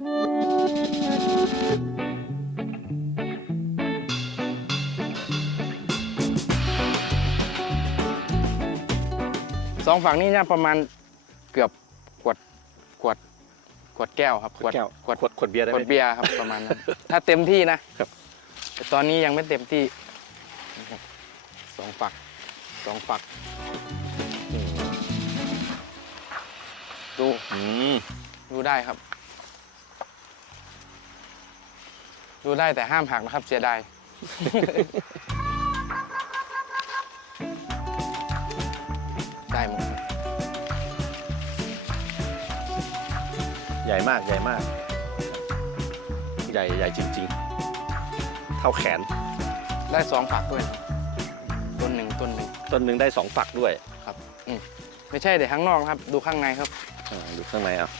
สองฝั่งนี้เนี่ยประมาณเกือบขวดขวดขวดแก้วครับขวดแก้ว ขวดขวดขวดเบียร์ได้ขไหวมดเบียร์ครับประมาณนั้น ถ้าเต็มที่นะครับแต่ตอนนี้ยังไม่เต็มที่นะครับสองฝักสองฝักอืมดูอืมดูได้ครับ ดูได้แต่ห้ามหักนะครับเสียดาย ได้หมดครับใหญ่มากใหญ่มาก ใหญ่ใหญ่จริง ๆ เท่าแขนได้สองฝักด้วยครับต้นหนึ่งต้นหนึ่งต้นหนึ่งได้สองฝักด้วยครับอืมไม่ใช่แต่ข้างนอกนะครับ ดูข้างในครับ อ่าดูข้างในอะ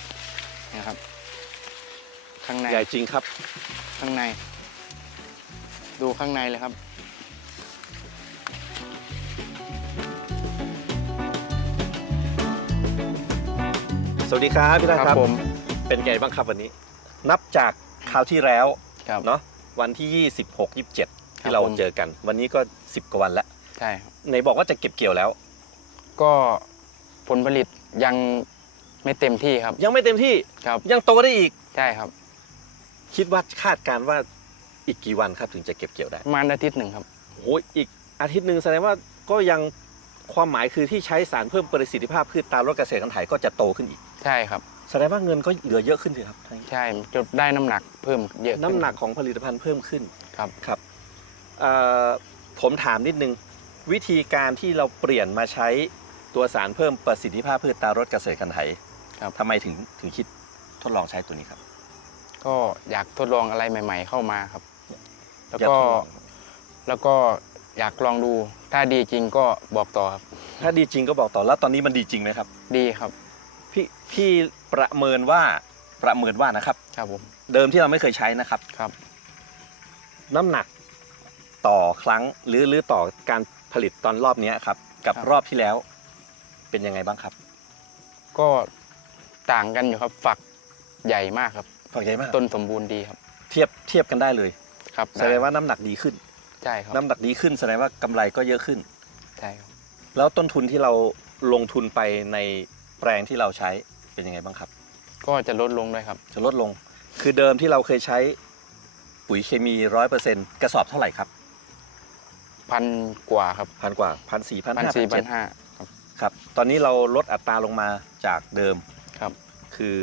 นะครับ ข้างในใหญ่จริงครับ ข้างใน ดูข้างในเลยครับ สวัสดีครับพี่นัทครับผมเป็นไงบ้างครับวันนี้ นับจากคราวที่แล้วครับเนาะวันที่ 26 27ครัที่บเราผมเจอกัน วันนี้ก็ 10 กว่าวันแล้วใช่ครับในบอกว่าจะเก็บเกี่ยวแล้ว ก็ผลผลิตยังไม่เต็มที่ครับ ยังไม่เต็มที่ครับยังโตได้อีก ใช่ครับ คิดว่าคาดการณ์ว่าอีกกี่วันครับถึงจะเก็บเกี่ยวได้ประมาณอาทิตย์หนึ่งครับ โอ้ยอีกอาทิตย์หนึ่งแสดงว่าก็ยังความหมายคือที่ใช้สารเพิ่มประสิทธิภาพพืชตามรถเกษตรกรรมไถก็จะโตขึ้นอีก ใช่ครับ แสดงว่าเงินก็เหลือเยอะขึ้นสิครับ ใช่จะได้น้ำหนักเพิ่มเยอะขึ้น้ำหนักของผลิตภัณฑ์เพิ่มขึ้นครับ ครับเอ่อผมถามนิดนึง วิธีการที่เราเปลี่ยนมาใช้ตัวสารเพิ่มประสิทธิภาพพืชตามรถเกษตรกรรมไถครับ ทำไมถึงถึงคิดทดลองใช้ตัวนี้ครับ ก็อยากทดลองอะไรใหม่ ๆ เข้ามาครับ แล้วอยาก็ทดลองแล้วก็อยากลองดู ถ้าดีจริงก็บอกต่อครับ ถ้าดีจริงก็บอกต่อแล้วตอนนี้มันดีจริงไหมครับ ดีครับ พี่พี่ประเมินว่าประเมินว่านะครับ ครับผม เดิมที่เราไม่เคยใช้นะครับ ครับ น้ำหนักต่อครั้งหรือหรือต่อการผลิตตอนรอบเนี้ยครับ กับครับ รอบที่แล้ว เป็นยังไงบ้างครับ ก็ต่างกันอยู่ครับฝักใหญ่มากครับ ฝักใหญ่มากต้นสมบูรณ์ดีครับ เทียบเทียบกันได้เลย ครับแสดงว่าน้ำหนักดีขึ้นใช่ครับน้ำหนักดีขึ้นแสดงว่ากำไรก็เยอะขึ้นใช่ครับแล้วต้นทุนที่เราลงทุนไปในแปลงที่เราใช้เป็นยังไงบ้างครับ ก็จะลดลงด้วยครับ จะลดลง คือเดิมที่เราเคยใช้ปุ๋ยเคมีร้อยเปอร์เซ็นต์กระสอบเท่าไหร่ครับพันกว่าครับพันกว่าพันสี่พันพันห้าสี่พัพันนห้าครับครับ ตอนนี้เราลดอัตราลงมาจากเดิมครับ คือ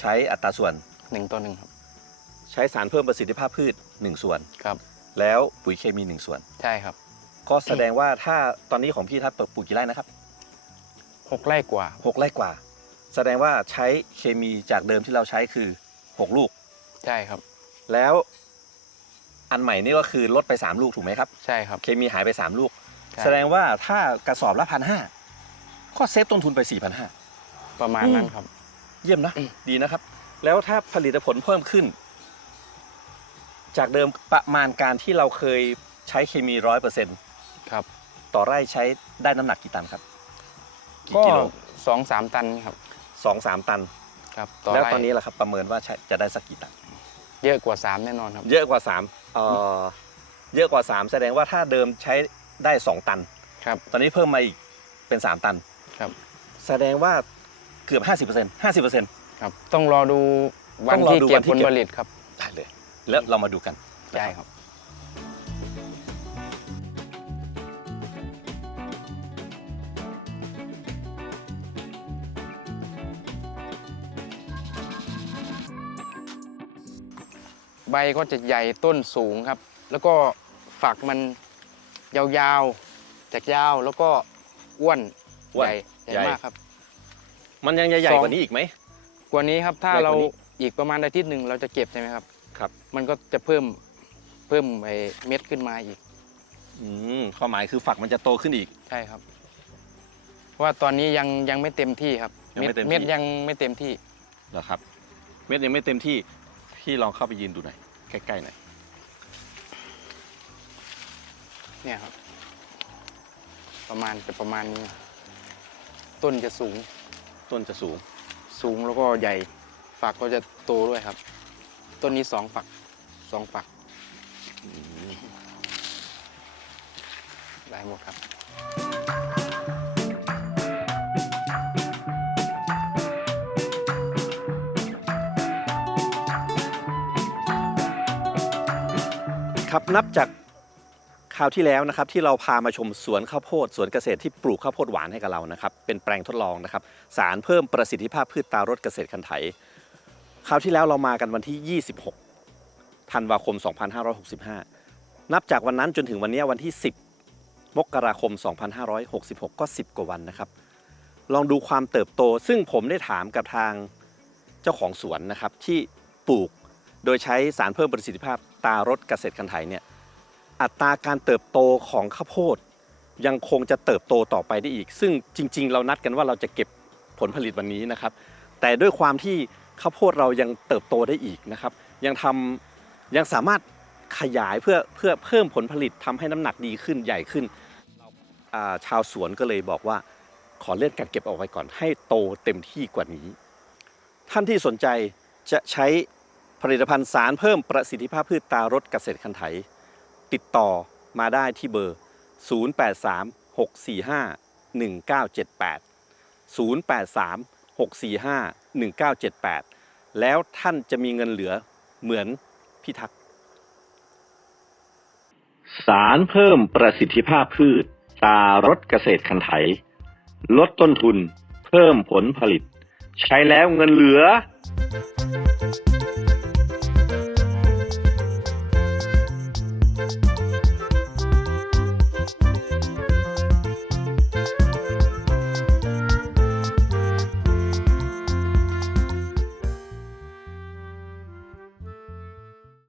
ใช้อัตราส่วน หนึ่งต่อหนึ่งครับ ใช้สารเพิ่มประสิทธิภาพพืช 1 ส่วน ครับ แล้วปุ๋ยเคมี 1 ส่วน ใช่ครับก็แสดงว่าถ้าตอนนี้ของพี่ทัศน์ปลูกกี่ไร่นะครับหกไร่กว่า 6ไร่กว่า แสดงว่าใช้เคมีจากเดิมที่เราใช้คือ 6 ลูก ใช่ครับ แล้วอันใหม่นี่ก็คือลดไป 3 ลูกถูกไหมครับ ใช่ครับ เคมีหายไป 3 ลูกใช่แสดงว่าถ้ากระสอบละพันห้าก็เซฟต้นทุนไป4 5 0 0ประมาณอืมนั้นครับ เยี่ยมนะอืมดีนะครับ แล้วถ้าผลิตผลเพิ่มขึ้น จากเดิมประมาณการที่เราเคยใช้เคมีร้อยเปอร์เซ็นต์ครับ ต่อไร่ใช้ได้น้ำหนักกี่ตันครับกี่ก็กิโลสองสามตันครับสองสามตันครับต่อแล้วไร่ตอนนี้ล่ะครับประเมินว่าใช้จะได้สักกี่ตัน เยอะกว่าสามแน่นอนครับ เยอะกว่าสามเอ่อเยอะกว่าสามแสดงว่าถ้าเดิมใช้ได้สองตัน ครับ ตอนนี้เพิ่มมาอีกเป็นสามตัน ครับ แสดงว่าเกือบห้าสิบเปอร์เซ็นต์ห้าสิบเปอร์เซ็นต์ ครับ ต้องรอดูวัต้นองรอที่ดูเก็วับนที่ผลเก็บ ผลิตครับได้เลย แล้วเรามาดูกัน ได้ครับ ใบก็จะใหญ่ต้นสูงครับ แล้วก็ฝักมันยาวๆจากยาวแล้วก็อ้วนอ้วนใหญ่ใหญ่ใหญ่ มากครับ มันยังจะใหญ่สอง กว่านี้อีกไหม กว่านี้ครับถ้าใหญ่กว่าเรานี้อีกประมาณอาทิตย์หนึ่งเราจะเก็บใช่ไหมครับครับ มันก็จะเพิ่มเพิ่มไอ้เม็ดขึ้นมาอีก อืมความหมายคือฝักมันจะโตขึ้นอีก ใช่ครับเพราะว่าตอนนี้ยังยังไม่เต็มที่ครับยังไม่เต็มที่ เม็ดยังไม่เต็มที่ เหรอครับ เม็ดยังไม่เต็มที่ พี่ลองเข้าไปยืนดูหน่อยใกล้ๆหน่อยเนี่ยครับ ประมาณจะประมาณนี้ ต้นจะสูงต้นจะสูง สูงแล้วก็ใหญ่ฝักก็จะโตด้วยครับ ต้นนี้สองฝักสองฝักได้หมดครับครับนับจาก คราวที่แล้วนะครับที่เราพามาชมสวนข้าวโพดสวนเกษตรที่ปลูกข้าวโพดหวานให้กับเรานะครับเป็นแปลงทดลองนะครับสารเพิ่มประสิทธิภาพพืชตารถเกษตรคันไถคราวที่แล้วเรามากันวันที่ 26 ธันวาคม 2565 นับจากวันนั้นจนถึงวันนี้วันที่ 10 มกราคม 2566 ก็ 10 กว่าวันนะครับ ลองดูความเติบโตซึ่งผมได้ถามกับทางเจ้าของสวนนะครับที่ปลูกโดยใช้สารเพิ่มประสิทธิภาพตารถเกษตรคันไถเนี่ย อัตราการเติบโตของข้าวโพดยังคงจะเติบโตต่อไปได้อีก ซึ่งจริง ๆ เรานัดกันว่าเราจะเก็บผลผลิตวันนี้นะครับ แต่ด้วยความที่ข้าวโพดเรายังเติบโตได้อีกนะครับ ยังทำยังสามารถขยายเพื่อเพื่อเพิ่มผลผลิตทำให้น้ำหนักดีขึ้นใหญ่ขึ้นาชาวสวนก็เลยบอกว่าขอเลื่อนการเก็บเอาไว้ก่อน ให้โตเต็มที่กว่านี้ ท่านที่สนใจจะใช้ผลิตภัณฑ์สารเพิ่มประสิทธิภาพพืชตารถเกษตรคันไถ ติดต่อมาได้ที่เบอร์ 083 645 1978 083 645 1978 แล้วท่านจะมีเงินเหลือเหมือนพิทักษ์สารเพิ่มประสิทธิภาพพืชตารถเกษตรคันไถ ลดต้นทุน เพิ่มผลผลิต ใช้แล้วเงินเหลือ